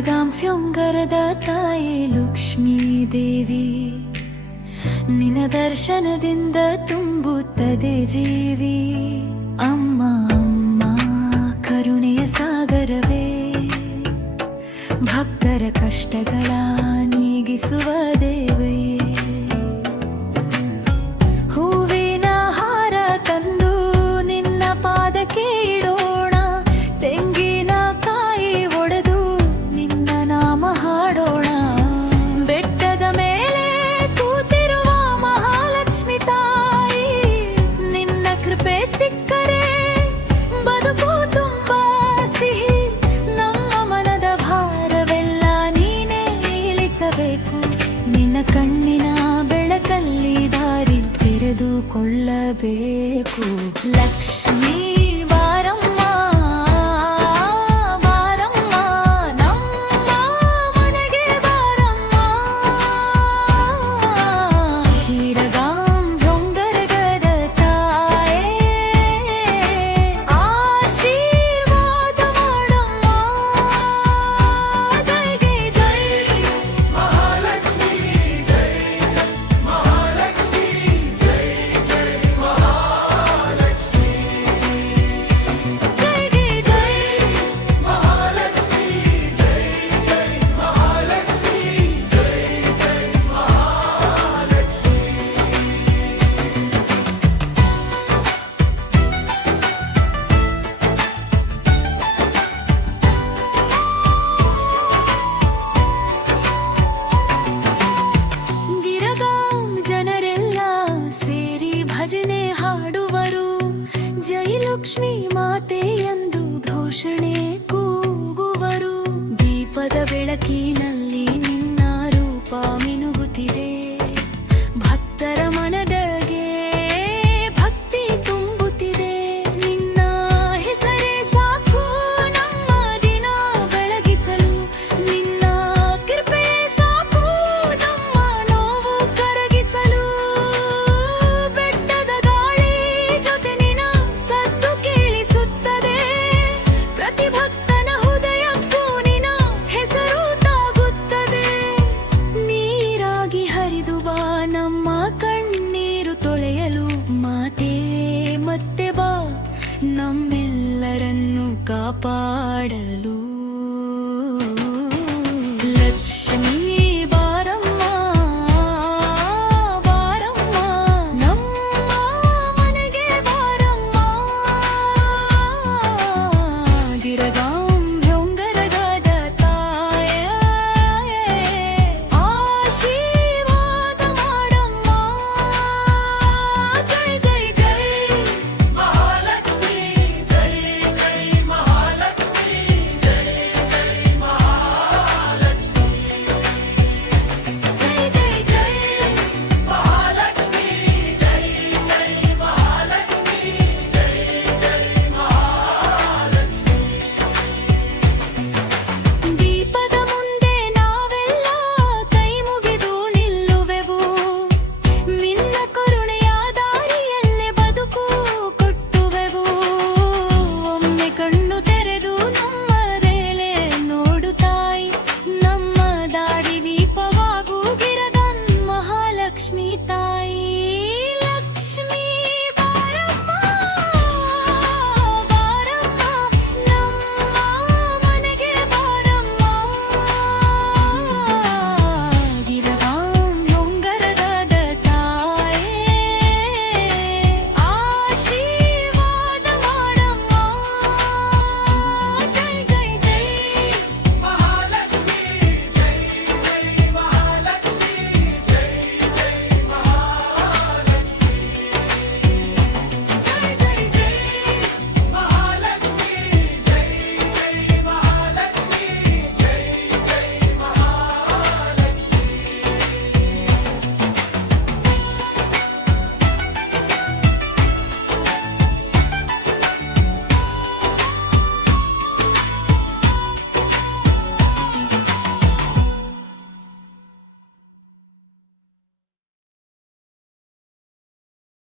ಗಿರಗಾಂಫ್ಯೊಂಗರದ ತಾಯಿ ಲಕ್ಷ್ಮೀ ದೇವಿ, ನಿನ ದರ್ಶನದಿಂದ ತುಂಬುತ್ತದೆ ಜೀವಿ. ಅಮ್ಮ ಅಮ್ಮ ಕರುಣೆಯ ಸಾಗರವೇ, ಭಕ್ತರ ಕಷ್ಟಗಳ ನೀಗಿಸುವ ದೇವೇ. ಹೂವಿನ ಹಾರ ತಂದು ನಿನ್ನ ಪಾದಕ್ಕೆ ಇಡೋಣ, ತೆಂಗಿನಕಾಯಿ ಒಡೆದು ನಿನ್ನ ನಾಮ ಹಾಡೋಣ. ಬೆಟ್ಟದ ಮೇಲೆ ಕೂತಿರುವ ಮಹಾಲಕ್ಷ್ಮಿ ತಾಯಿ, ನಿನ್ನ ಕೃಪೆ ಸಿಕ್ಕರೆ ಬದುಕು ತುಂಬಾ ಸಿಹಿ. ನಮ್ಮ ಮನದ ಭಾರವೆಲ್ಲ ನೀನೇ ಇಳಿಸಬೇಕು, ನಿನ್ನ ಕಣ್ಣಿನ ಬೆಳಕಲ್ಲಿ ದಾರಿ ತೆರೆದುಕೊಳ್ಳಬೇಕು. ಲಕ್ಷ್ಮೀ ಬಾರಮ್ಮ ಬಾರಮ್ಮ, ನಮ್ಮ ಮನೆಗೆ ಬಾರಮ್ಮ. ಗಿರಗಾಂಭ್ಯೊಂಗರದ ತಾಯೇ, ಆಶೀರ್ವಾದ ಮಾಡಮ್ಮ. ಜೈಗೆ ಜೈ ಮಹಾಲಕ್ಷ್ಮೀ, ಜೈ ಮಹಾಲಕ್ಷ್ಮೀ, ಜೈ ಜೈ ಮಹಾಲಕ್ಷ್ಮೀ. ಜೈಗೆ ಜೈ ಮಹಾಲಕ್ಷ್ಮೀ, ಜೈ ಜೈ ಮಹಾಲಕ್ಷ್ಮೀ, ಜೈ ಜೈ ಮಹಾಲಕ್ಷ್ಮೀ. ಗಿರಗಾಂ ಜನರೆಲ್ಲ ಸೇರಿ ಭಜನೆ ಹಾಡುವರು, ಜೈ ಲಕ್ಷ್ಮೀ ಮಾತೆ ಎಂದು ಘೋಷಣೆ ಕೂಗುವರು. ದೀಪದ ಬೆಳಕಿನಲ್ಲಿ